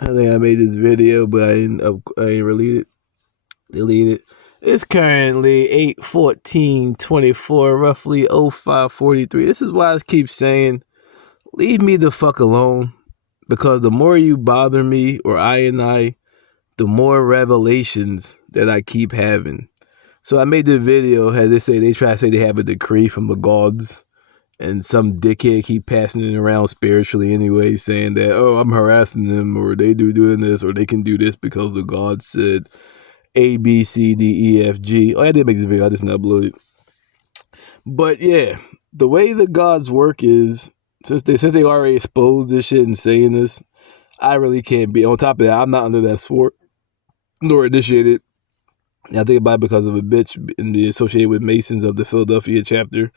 I think I made this video, but I didn't delete it. It's currently 8:14:24, roughly 05:43. This is why I keep saying, leave me the fuck alone. Because the more you bother me or I, the more revelations that I keep having. So I made the video, as they try to say they have a decree from the gods, and some dickhead keep passing it around spiritually anyway, saying that, oh, I'm harassing them, or they doing this, or they can do this because the God said A, B, C, D, E, F, G. Oh, I did make this video, I just didn't upload it. But yeah, the way the gods work is, since they already exposed this shit and saying this, I really can't be. On top of that, I'm not under that sword, nor initiated. I think about it because of a bitch and be associated with Masons of the Philadelphia chapter.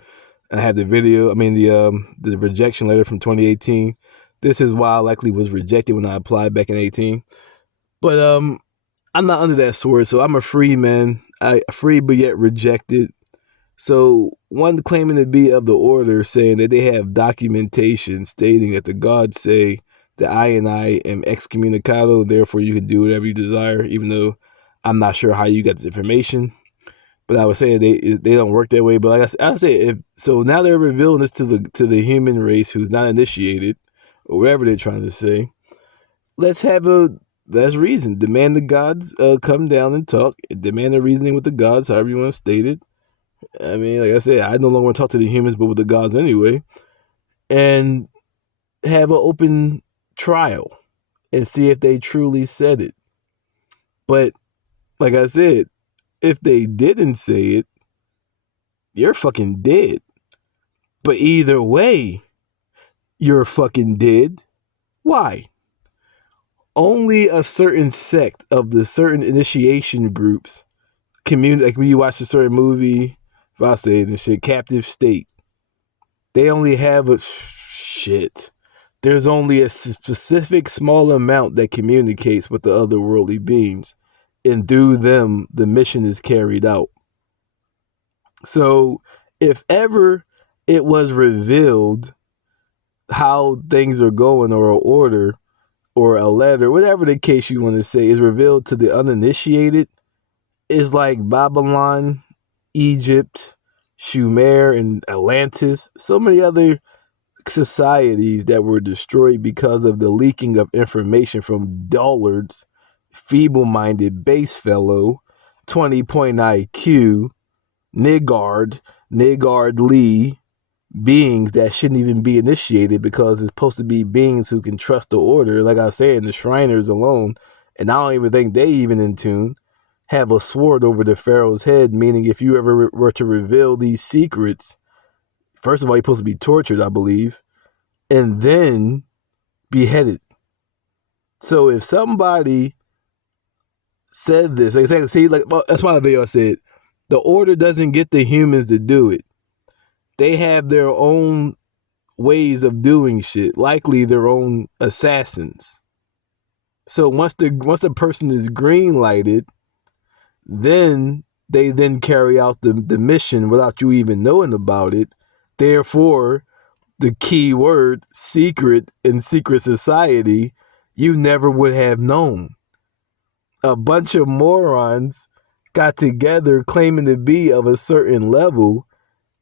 I have the video. I mean the rejection letter from 2018. This is why I likely was rejected when I applied back in 18. But I'm not under that sword, so I'm a free man. I free but yet rejected. So one claiming to be of the order, saying that they have documentation stating that the gods say that I am excommunicado, therefore you can do whatever you desire, even though I'm not sure how you got this information. But I would say they don't work that way. But like I say, so now they're revealing this to the human race who's not initiated, or whatever they're trying to say. Let's reason. Demand the gods come down and talk. Demand a reasoning with the gods, however you want to state it. I mean, like I said, I no longer want to talk to the humans, but with the gods anyway, and have an open trial and see if they truly said it. But like I said, if they didn't say it, you're fucking dead. But either way, you're fucking dead. Why? Only a certain sect of the certain initiation groups, community, like when you watch a certain movie, if I say this shit, Captive State, they only have a shit. There's only a specific small amount that communicates with the otherworldly beings, and through them, the mission is carried out. So, if ever it was revealed how things are going, or an order, or a letter, whatever the case you want to say, is revealed to the uninitiated, is like Babylon, Egypt, Sumer, and Atlantis, so many other societies that were destroyed because of the leaking of information from dullards, feeble-minded base fellow, 20-point IQ, Niggard Lee, beings that shouldn't even be initiated because it's supposed to be beings who can trust the order. Like I said, the Shriners alone, and I don't even think they even in tune, have a sword over the Pharaoh's head, meaning if you ever were to reveal these secrets, first of all, you're supposed to be tortured, I believe, and then beheaded. So if somebody said this, like I see, like, well, that's why the video I said, the order doesn't get the humans to do it. They have their own ways of doing shit, likely their own assassins. So once the person is green lighted, then they then carry out the mission without you even knowing about it. Therefore, the key word secret in secret society, you never would have known. A bunch of morons got together claiming to be of a certain level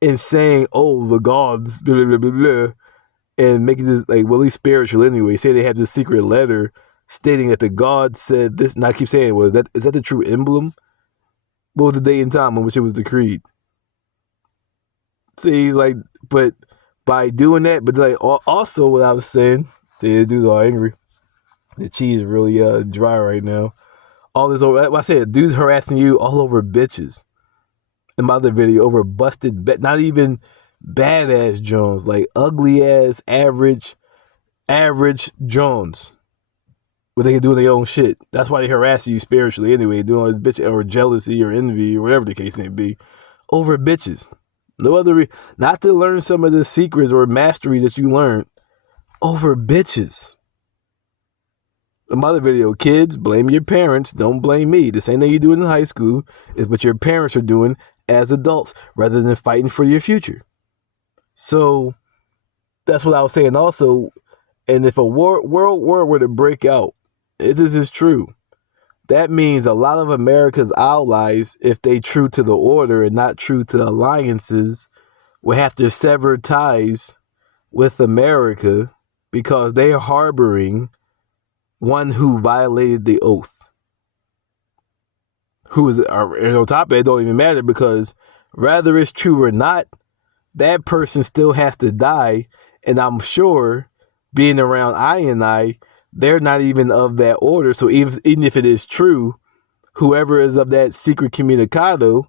and saying, oh, the gods, blah, blah, blah, blah, and making this, like, well, at least spiritual anyway, say they have this secret letter stating that the gods said this, and I keep saying, well, is that the true emblem? What was the day and time on which it was decreed? See, he's like, but by doing that, but like also what I was saying, see, the dude's all angry. The cheese is really dry right now. All this over, I said, dude's harassing you all over bitches. In my other video, over busted, not even badass Jones, like ugly ass average Jones, where they can do their own shit. That's why they harass you spiritually anyway, doing all this bitch or jealousy or envy or whatever the case may be, over bitches. No other not to learn some of the secrets or mastery that you learned, over bitches. In my other video, kids, blame your parents, don't blame me. The same thing you do in high school is what your parents are doing as adults rather than fighting for your future. So that's what I was saying also. And if a world war were to break out if this is true, that means a lot of America's allies, if they true to the order and not true to alliances, will have to sever ties with America because they are harboring one who violated the oath. Who is, and on top of it, it don't even matter because whether it's true or not, that person still has to die. And I'm sure being around I, they're not even of that order. So even if it is true, whoever is of that secret communicado,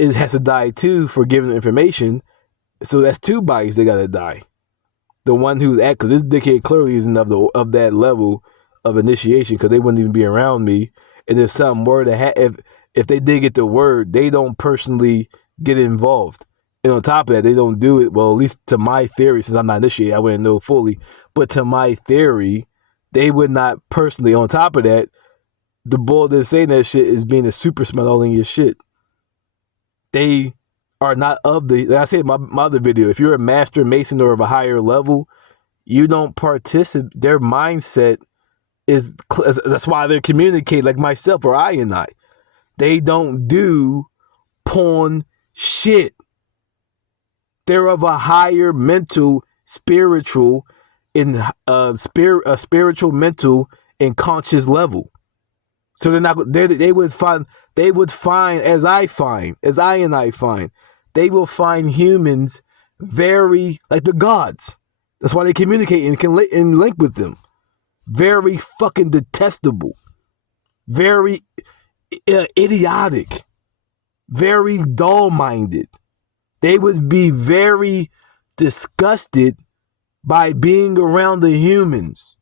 it has to die too for giving the information. So that's two bodies that got to die. The one who's at, because this dickhead clearly isn't of that level of initiation because they wouldn't even be around me. And if something were to if they did get the word, they don't personally get involved. And on top of that, they don't do it. Well, at least to my theory, since I'm not initiated, I wouldn't know fully. But to my theory, they would not personally. On top of that, the bull that's saying that shit is being a super smart all in your shit. They are not of the, like I said in my other video, if you're a master mason or of a higher level, you don't participate. Their mindset is, that's why they communicate like myself or I. They don't do pawn shit. They're of a higher mental, spiritual, spiritual, mental, and conscious level. So they're not. They would find, as I find, they will find humans very like the gods. That's why they communicate and can link with them. Very fucking detestable, very idiotic, very dull-minded. They would be very disgusted by being around the humans.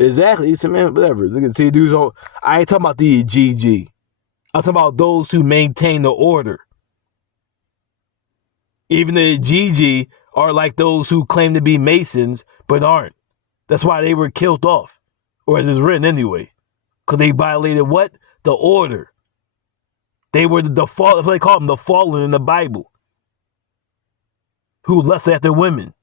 Exactly. So, man, whatever. See, dudes, I ain't talking about the GG. I'm talking about those who maintain the order. Even the GG are like those who claim to be Masons but aren't. That's why they were killed off, or as it's written anyway, because they violated what? The order. They were the fall. They call them the fallen in the Bible, who lust after women.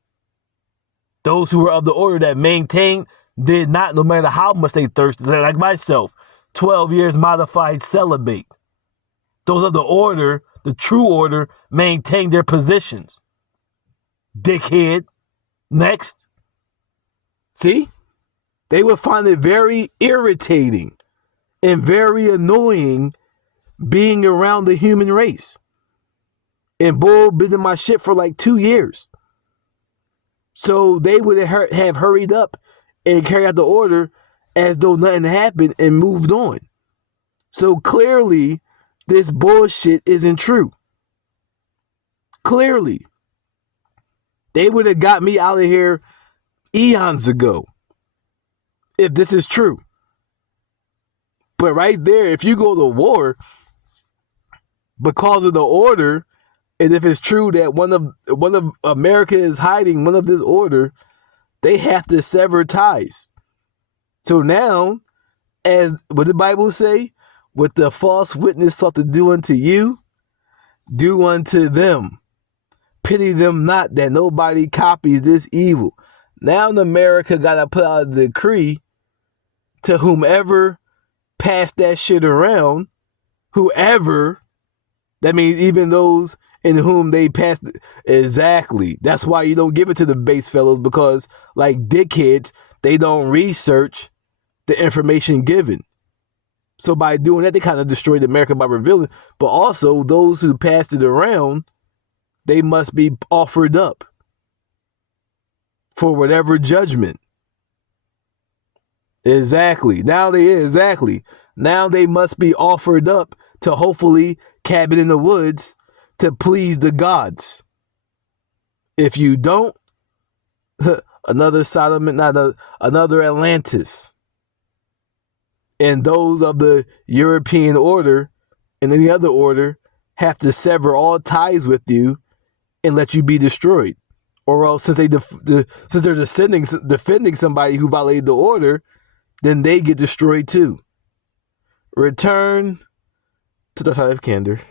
Those who were of the order that maintained, did not, no matter how much they thirsted, like myself, 12 years modified celibate. Those of the order, the true order, maintained their positions. Dickhead. Next. See? They would find it very irritating and very annoying being around the human race. And bull been in my shit for like 2 years. So they would have hurried up and carried out the order as though nothing happened and moved on. So clearly, this bullshit isn't true. Clearly. They would have got me out of here eons ago if this is true. But right there, if you go to war because of the order, and if it's true that one of America is hiding one of this order, they have to sever ties. So now, as what the Bible say, what the false witness sought to do unto you, do unto them. Pity them not that nobody copies this evil. Now America got to put out a decree to whomever passed that shit around, whoever, that means even those in whom they passed. Exactly. That's why you don't give it to the base fellows, because like dickheads, they don't research the information given. So by doing that, they kind of destroyed America by revealing. But also those who passed it around, they must be offered up for whatever judgment. Exactly. Now they must be offered up to hopefully cabin in the woods to please the gods. If you don't, another Sodom, another Atlantis. And those of the European order and any other order have to sever all ties with you and let you be destroyed. Or else, since they're defending somebody who violated the order, then they get destroyed too. Return to the side of candor.